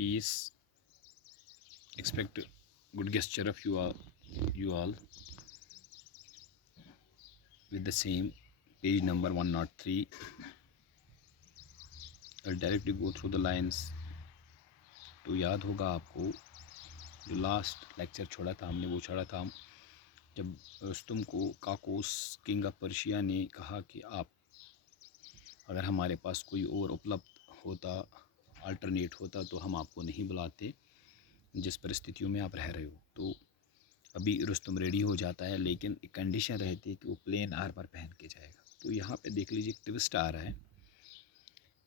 peace. Expect good gesture of you all with the same page number 103. I'll directly go through the lines. तो याद होगा आपको जो last lecture छोड़ा था हमने, वो छोड़ा था जब रुस्तुम को काकोस किंग ऑफ पर्शिया ने कहा कि आप अगर हमारे पास कोई और उपलब्ध होता, अल्टरनेट होता, तो हम आपको नहीं बुलाते जिस परिस्थितियों में आप रह रहे हो। तो अभी रुस्तुम रेडी हो जाता है, लेकिन एक कंडीशन रहती है कि वो प्लेन आर्मर पहन के जाएगा। तो यहाँ पे देख लीजिए एक ट्विस्ट आ रहा है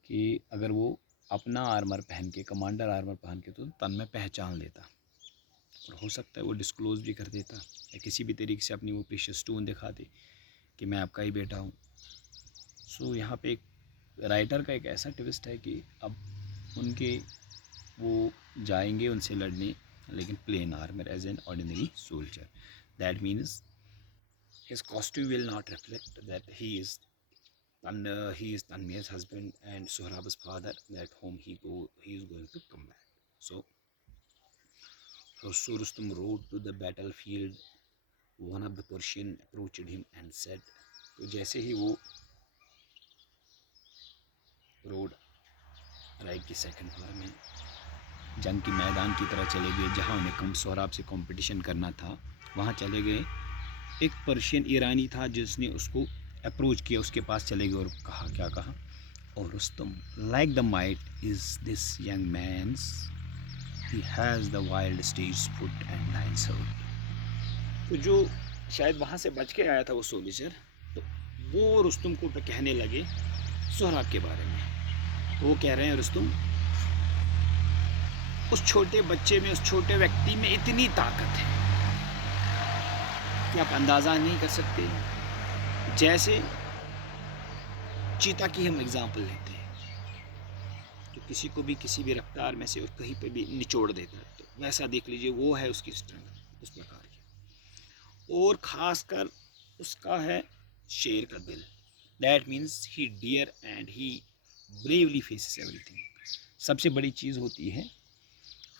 कि अगर वो अपना आर्मर पहन के, कमांडर आर्मर पहन के, तो तन में पहचान लेता, और हो सकता है वो डिस्क्लोज भी कर देता या किसी भी तरीके से अपनी वो प्रीशियस स्टोन दिखा दे कि मैं आपका ही बेटा हूँ। सो यहाँ पे एक राइटर का एक ऐसा ट्विस्ट है कि अब उनके वो जाएंगे उनसे लड़ने, लेकिन plain armour as an ordinary soldier. That means his costume will not reflect that he is Tanmir's husband and Sohrab's father, that whom he is going to come back. So Rustum rode to the battlefield. One of the Persian approached him and said, तो जैसे ही वो road right की second floor में जंग के मैदान की तरह चले गए, जहाँ उन्हें सोहराब से कंपटीशन करना था, वहाँ चले गए। एक पर्शियन ईरानी था जिसने उसको अप्रोच किया, उसके पास चले गए और कहा, क्या कहा, और Rustam like the might is this young man's, he has the wild stage foot and nice heart. तो जो शायद वहाँ से बच के आया था वो सोल्जर, तो वो रुस्तम को कहने लगे सोहराब के बारे में। तो वो कह रहे हैं, रुस्तम, उस छोटे बच्चे में, उस छोटे व्यक्ति में इतनी ताकत है कि आप अंदाज़ा नहीं कर सकते। जैसे चीता की हम एग्जाम्पल लेते हैं, तो किसी को भी किसी भी रफ्तार में से और कहीं पे भी निचोड़ देता है, तो वैसा देख लीजिए वो है उसकी स्ट्रेंथ, उस प्रकार की। और ख़ासकर उसका है शेर का दिल। That means he dear and he bravely faces everything. सबसे बड़ी चीज़ होती है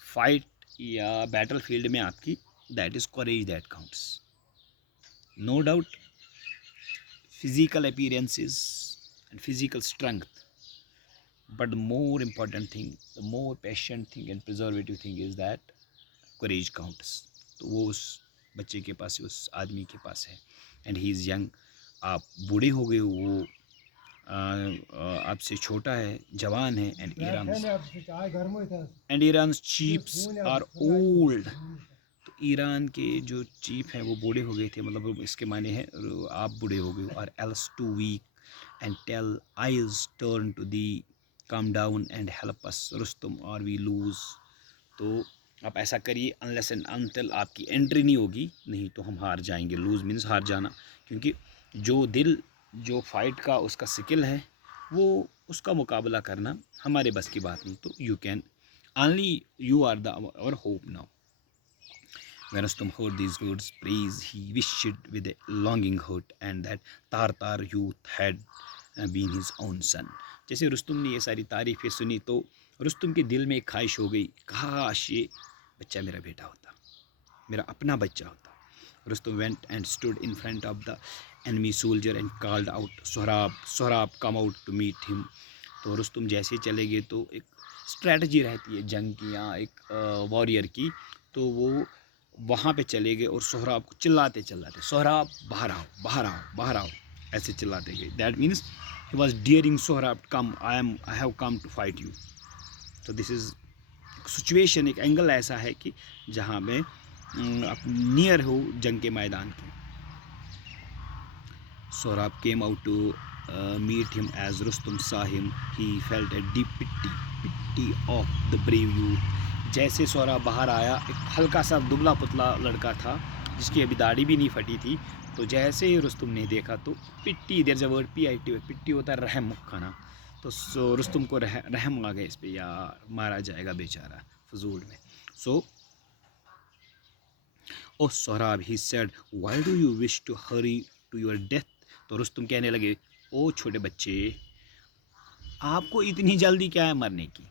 फाइट या बैटल फील्ड में आपकी, that is courage that counts. No doubt physical appearances and physical strength, but the more important thing, the more passionate thing and preservative thing is that courage counts. तो वो उस बच्चे के पास, उस आदमी के पास है, and he is young। आप बूढ़े हो गए हो, वो आपसे छोटा है, जवान है, and Iran's chiefs are old। Iran के जो चीफ हैं वो बूढ़े हो गए थे, मतलब इसके माने हैं आप बूढ़े हो गए, or else too weak and tell eyes turn to the come down and help us Rustum or we lose. तो आप ऐसा करिए अनलेस एंड अनटिल आपकी एंट्री नहीं होगी, नहीं तो हम हार जाएंगे। लूज मीन्स हार जाना, क्योंकि जो दिल, जो फाइट का उसका स्किल है, वो उसका मुकाबला करना हमारे बस की बात नहीं। तो you can only, you are the our hope now. When Rustum heard these words, praise, he wished with a longing heart, and that Tartar youth had been his own son। जैसे रुस्तुम ने ये सारी तारीफ़ें सुनी, तो रुस्तुम के दिल में एक ख्वाहिश हो गई, काश ये बच्चा मेरा बेटा होता, मेरा अपना बच्चा होता। Rustam went and stood in front of the enemy soldier and called out, Sohrab, Sohrab, come out to meet him। तो रुस्तुम जैसे चले गए, तो एक स्ट्रैटेजी रहती है जंग की या एक वॉरियर की, तो वो वहाँ पे चले गए और सोहराब को चिल्लाते चिल्लाते, सोहराब बाहर आओ, बाहर आओ, बाहर आओ, ऐसे चिल्लाते गए। That means he was daring Sohrab, come, I have come to fight you. तो दिस इज़ सिचुएशन, एक एंगल ऐसा है कि जहाँ में आप नियर हो जंग के मैदान के। Sohrab came out to meet him as Rustum saw him, he felt a deep pity of the brave youth। जैसे सोहराब बाहर आया, एक हल्का सा दुबला पुतला लड़का था जिसकी अभी दाढ़ी भी नहीं फटी थी, तो जैसे ही रुस्तुम ने देखा तो पिट्टी, there is a word PIT, पिट्टी होता है रहम खाना। तो रुस्तुम को रहम आ गया इस पर, यार मारा जाएगा बेचारा फजूल में। So O Sohrab, he said, why do you wish to hurry to your death. तो रुस्तुम कहने लगे, ओ छोटे बच्चे, आपको इतनी जल्दी क्या है मरने की,